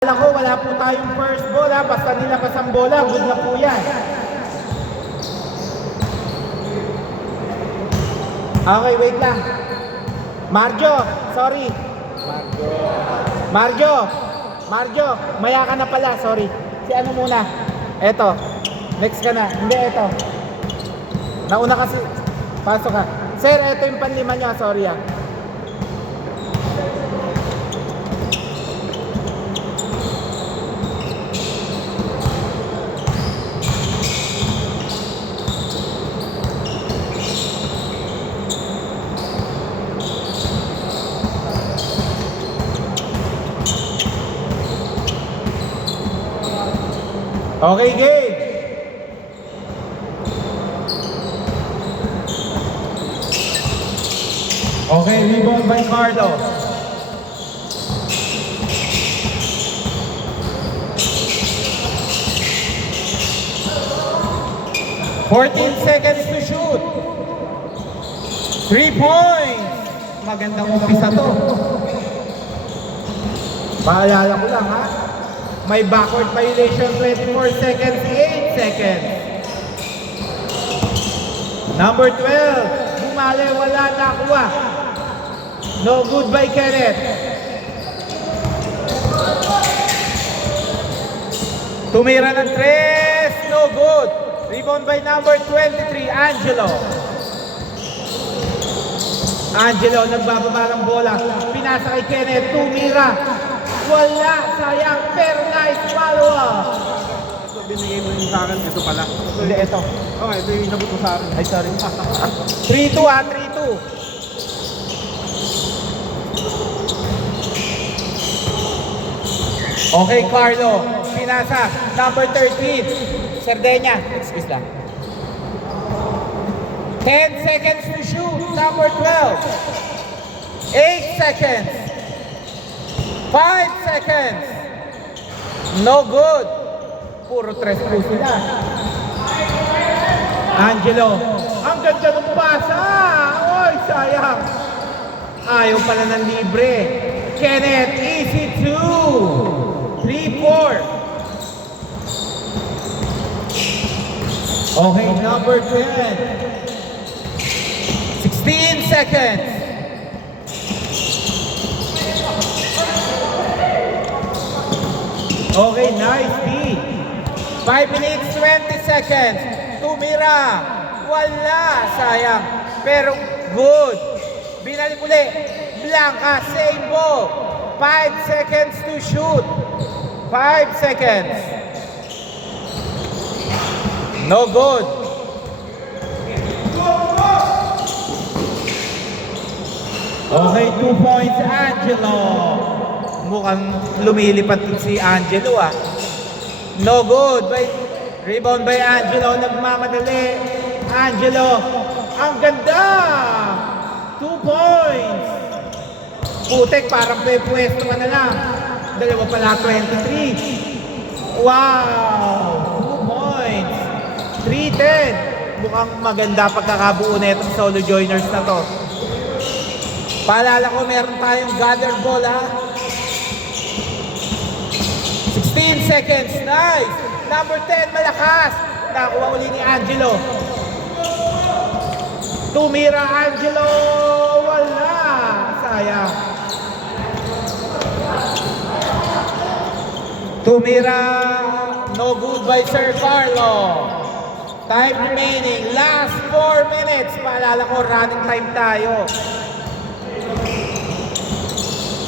Alam ko, wala po tayong first ball ha. Basta nilabas ang bola, good na po yan. Okay, wait lang. Marjo, sorry. Marjo, maya ka na pala, sorry. Si ano muna? Eto, next ka na. Hindi, eto. Nauna kasi, pasok ka. Sir, eto yung panlima niya, sorry ah. Okay, game. Okay, rebound by Carlo. "14 seconds to shoot. 3 points. Magandang umpisa to. Paalala ko lang ha. May backward violation, 24 seconds, 8 seconds. Number 12, bumali, wala nakuha. No good by Kenneth. Tumira ng 3, no good. Rebound by number 23, Angelo. Angelo, nagbababa ng bola. Pinasa kay Kenneth, tumira. Wala, sayang, pero nice follow-up. Ito, binigay mo yung sa akin. Ito pala. Hindi, ito. Okay, ito yung inabot mo sa akin. Ay, sorry. 3-2 ha, 3-2. Okay, Carlo. Pinasa. Number 13. Sardenya. Excuse lang. 10 seconds to shoot. Number 12. 8 seconds. 5 seconds. No good. Puro 3 po sila. Angelo. Ang ganda ng pasa. Oy, sayang. Ayaw pala ng libre. Kenneth, easy 2. 3-4. Okay, number 10. 16 seconds. Okay, nice D. 5 minutes, 20 seconds. Tumira. Wala. Sayang. Pero good. Binalik uli. Blanca, same ball. 5 seconds to shoot. 5 seconds. No good. Okay, 2 points, Angelo. Mukhang lumilipat si Angelo ah. No good. Rebound by Angelo. Nagmamadali. Angelo. Ang ganda. 2 points. Putek, parang pwesto ka na lang. Dalawa pala, 23. Wow. 2 points. 3-10. Mukhang maganda pagkakabuo na itong solo joiners na to. Paalala ko, meron tayong gather ball ha. 16 seconds. Nice. Number 10, malakas. Nakuha uli ni Angelo. Tumira Angelo. Wala. Sayang. Tumira. No good by Sir Carlo. Time remaining. Last 4 minutes. Paalala ko, running time tayo.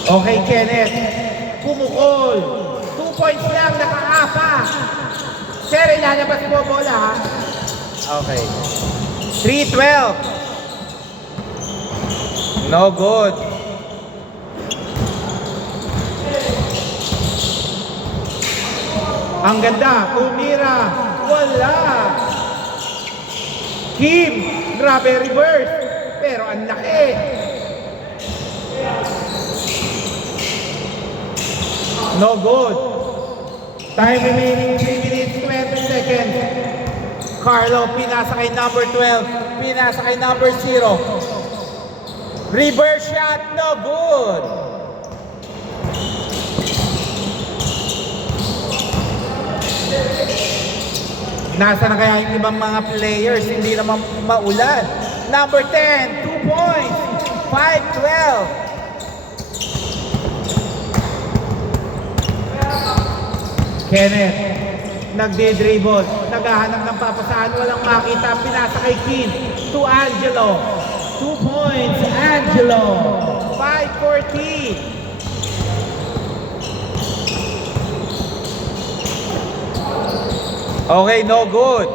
Okay, Kenneth. Kumukol. 2 points lang, naka-apa. Sir, ilalabas mo bola ha. Okay. 3-12. No good. Ang ganda. Tumira. Wala. Kim. Grabe reverse. Pero ang laki. No good. Time remaining 3 minutes, 20 seconds. Carlo, pinasa kay number 12. Pinasa kay number 0. Reverse shot, no good. Nasa na kaya yung ibang mga players, hindi naman maulan. Number 10, 2 points, 5-12. Kenneth, nagde-dribble, naghahanap ng papasahan, walang makita, pinasa kay Kin, to Angelo. 2 points, Angelo. 5-14. Okay, no good.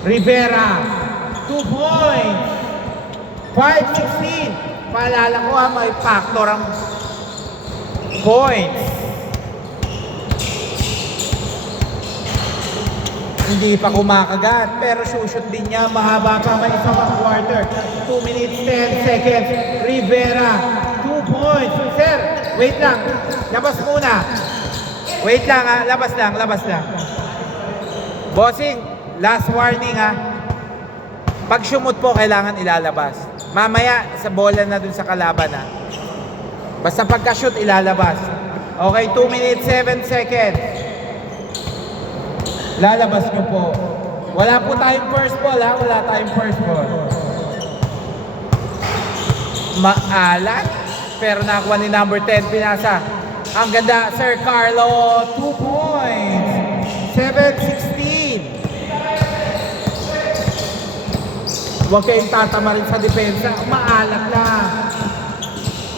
Rivera, 2 points. 5-16. Paalala ko ha, may factor ang points. Hindi pa kumakagat, pero shoot din niya. Mahaba pa, may isang quarter. 2 minutes, 10 seconds. Rivera, 2 points. Sir, wait lang. Labas muna. Wait lang ha, labas lang. Bossing, last warning ha. Pag sumot po, kailangan ilalabas. Mamaya, sa bola na dun sa kalaban ha. Basta pagka-shoot, ilalabas. Okay, 2 minutes, 7 seconds. Lalabas nyo po. Wala po tayong first ball ha, wala tayong first ball. Maalat, pero nakuha ni number 10, pinasa. Ang ganda, Sir Carlo, 2 points. 7-16. Huwag kayong tatama rin sa depensa. Maalat na.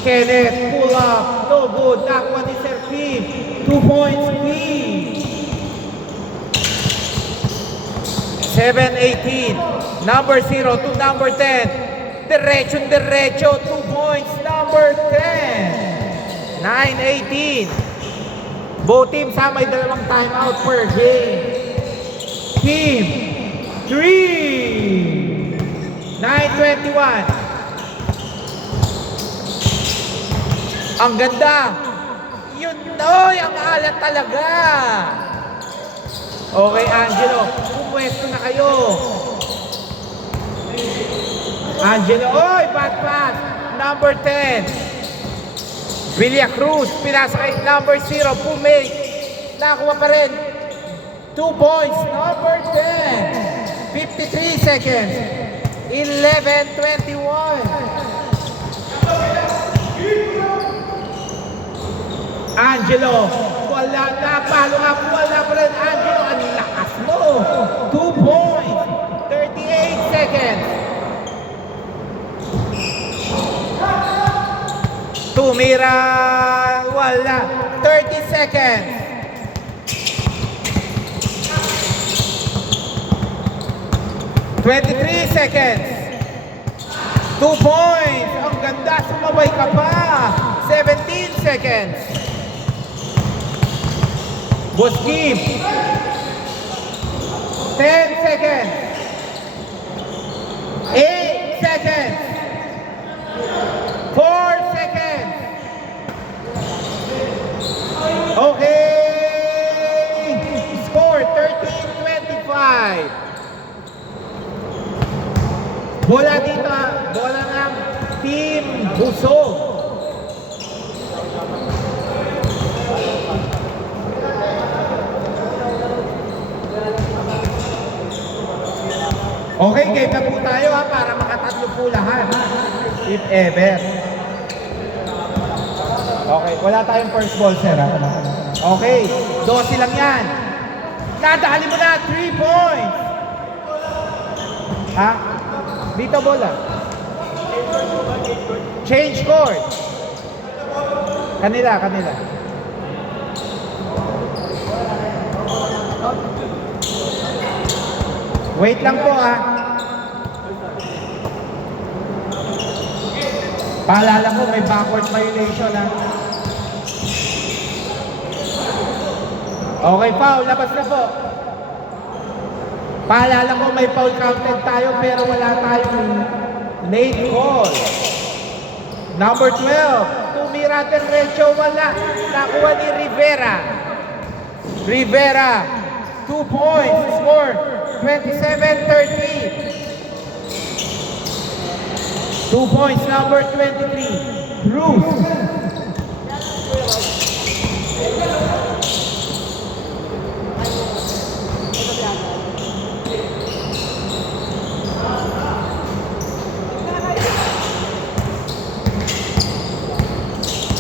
Kenneth, pull up. No good. Nakuha ni Sir Kim. 2 points, Kim. 7-18. Number 0 to number 10. Diretso. 2 points, number 10. 9-18. Both teams ha, may dalawang timeout per game. Team 3. 9-21. Ang ganda. Yun, oy, ang alat talaga. Okay, Angelo, pumwesto na kayo. Angelo, oy, bad pass. Number 10. Villa Cruz, pinasa kay number 0, Pumay. Nakuha pa rin. 2 points, number 10. 53 seconds. 11-21. Angelo, wala na, follow up, wala pa rin. Angelo, ang lakas mo. 2 points, 38 seconds. Tumira, wala. 30 seconds. $23 seconds. 2 points. Ang ganda, sumabay ka pa. 17 seconds. Boskim. 10 seconds. 8 seconds. 4 seconds. Okay. Score 13-25. Bola dito, bola ng Team Busog. Okay, game na po tayo ha, para makatatlo po lahat. If ever. Okay, wala tayong first ball, sir ha. Okay, 12 lang yan. Nadali mo na, 3 points. Ha? Dito bola. Change court. Kanila. Wait lang po ha. Paalala ko may backward violation ha. Okay, foul. Labas na po. Paalala ko may foul counted tayo pero wala tayong late call. Number 12. Tumira derecho, wala. Nakuha ni Rivera. 2 points. Score 27-30. 2 points. Number 23. Bruce.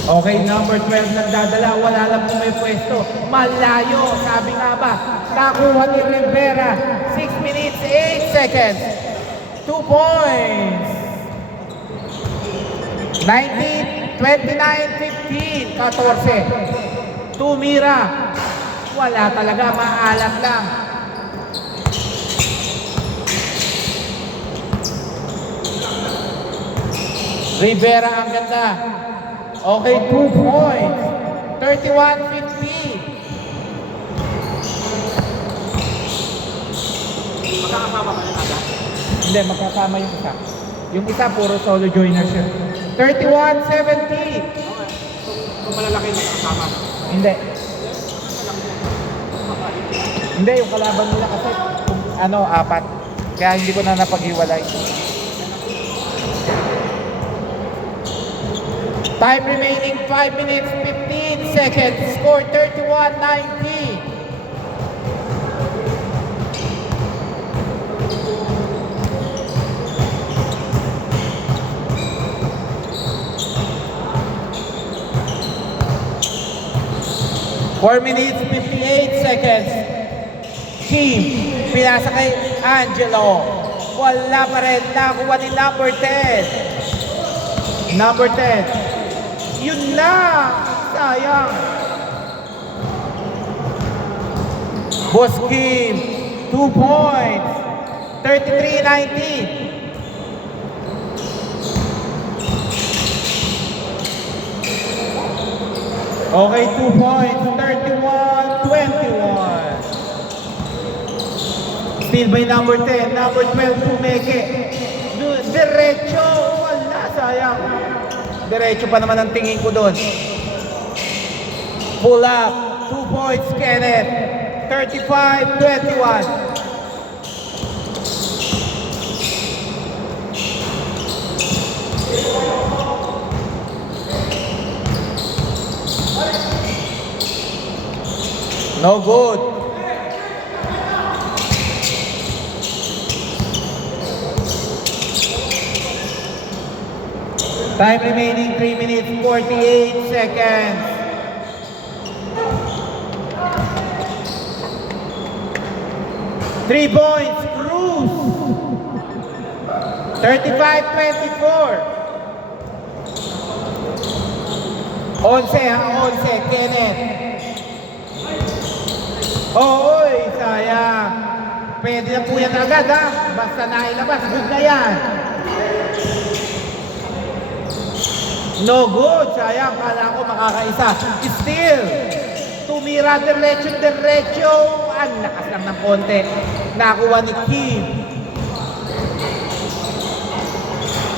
Okay, number 12 nagdadala, wala lang kung may pwesto. Malayo, sabi nga ba, nakuha ni Rivera. 6 minutes, 8 seconds. 2 points. 19, 29, 15, 14. Tumira. Wala talaga, maalat lang. Rivera ang ganda. Okay, 2 points. 31-15. Magkakasama ka na agad? Hindi, magkasama yung isa. Yung isa, puro solo joiner siya. 31-17. Kung malalaki na kasama. Hindi. Hindi, yung kalaban nila kasi, apat. Kaya hindi ko na napaghiwalay. Time remaining 5 minutes, 15 seconds. Score 31-19. Four minutes, 58 seconds. Team, pinasa kay Angelo. Wala pa rin. Nakuha ni number 10. Number 10. Yun na! Sayang! Boss Kim, 2 points. 33-19. Okay, 2 points. 31-21. Still by number 10. Number 12, Pumeke. Diretso! Wala, sayang. Diretso pa naman ang tingin ko doon. Pull up. 2 points, Kenneth. 35-21. No good. Time remaining 3 minutes 48 seconds. Three points, Cruz. 35-24. 11, Kenneth. Oy, sayang. Pwede na po yan agad ha. Basta nailabas, good na yan. No good, sayang. Kala ko makakaisa. Still, tumira diretso. Ang lakas lang ng konti. Nakuha ni Kim.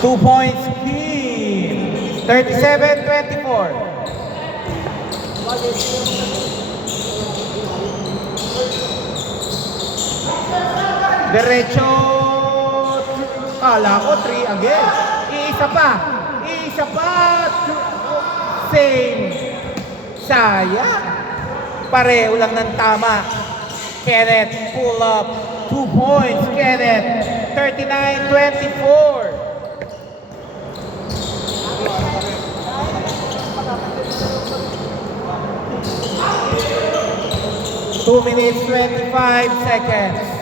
2 points, Kim. 37-24. Diretso. Kala ko 3 again. Iisa pa. Same. Sayang. Pareho lang ng tama. Kenneth, pull up. 2 points, Kenneth. 39-24. Two minutes, 25 seconds.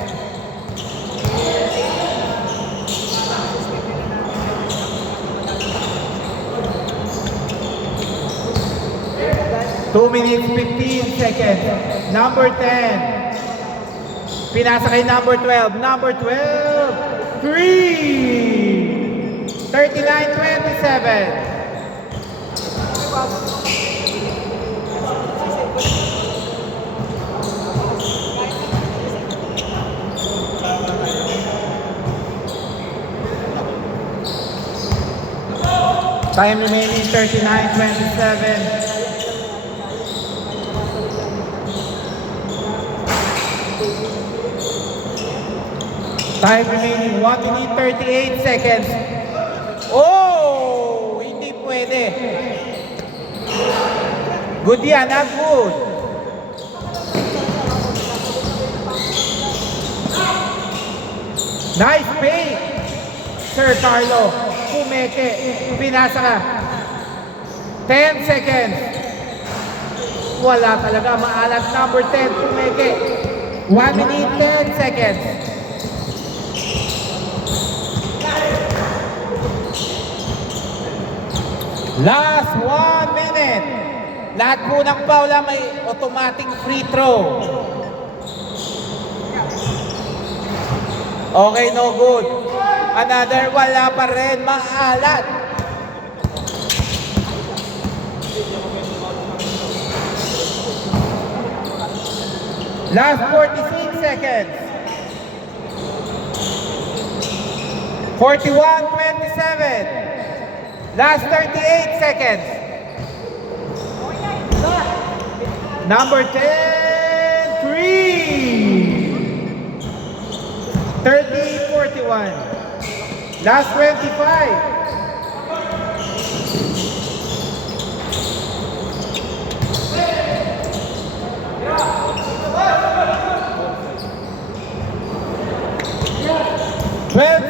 Two minutes, 15 seconds. Number 10. Pinasa kay number 12. Number 12. 3. 39-27. Time remaining 39-27. Time remaining 1 minute 38 seconds. Oh! Hindi pwede. Good yan, not good. Nice fake. Sir Carlo. Pumeke. Pinasa ka. 10 seconds. Wala talaga, maalat. Number 10, pumeke. 1 minute, 10 seconds. Last 1 minute. Lahat po ng paula may automatic free throw. Okay, no good. Another, wala pa rin, maalat. Last 46 seconds. 41-27. Last 38 seconds. Number 10, 3. 30-41. Last 25.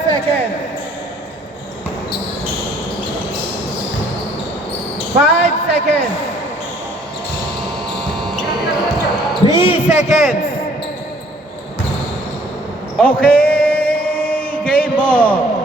Seconds. 5 seconds. 3 seconds. Okay, game ball.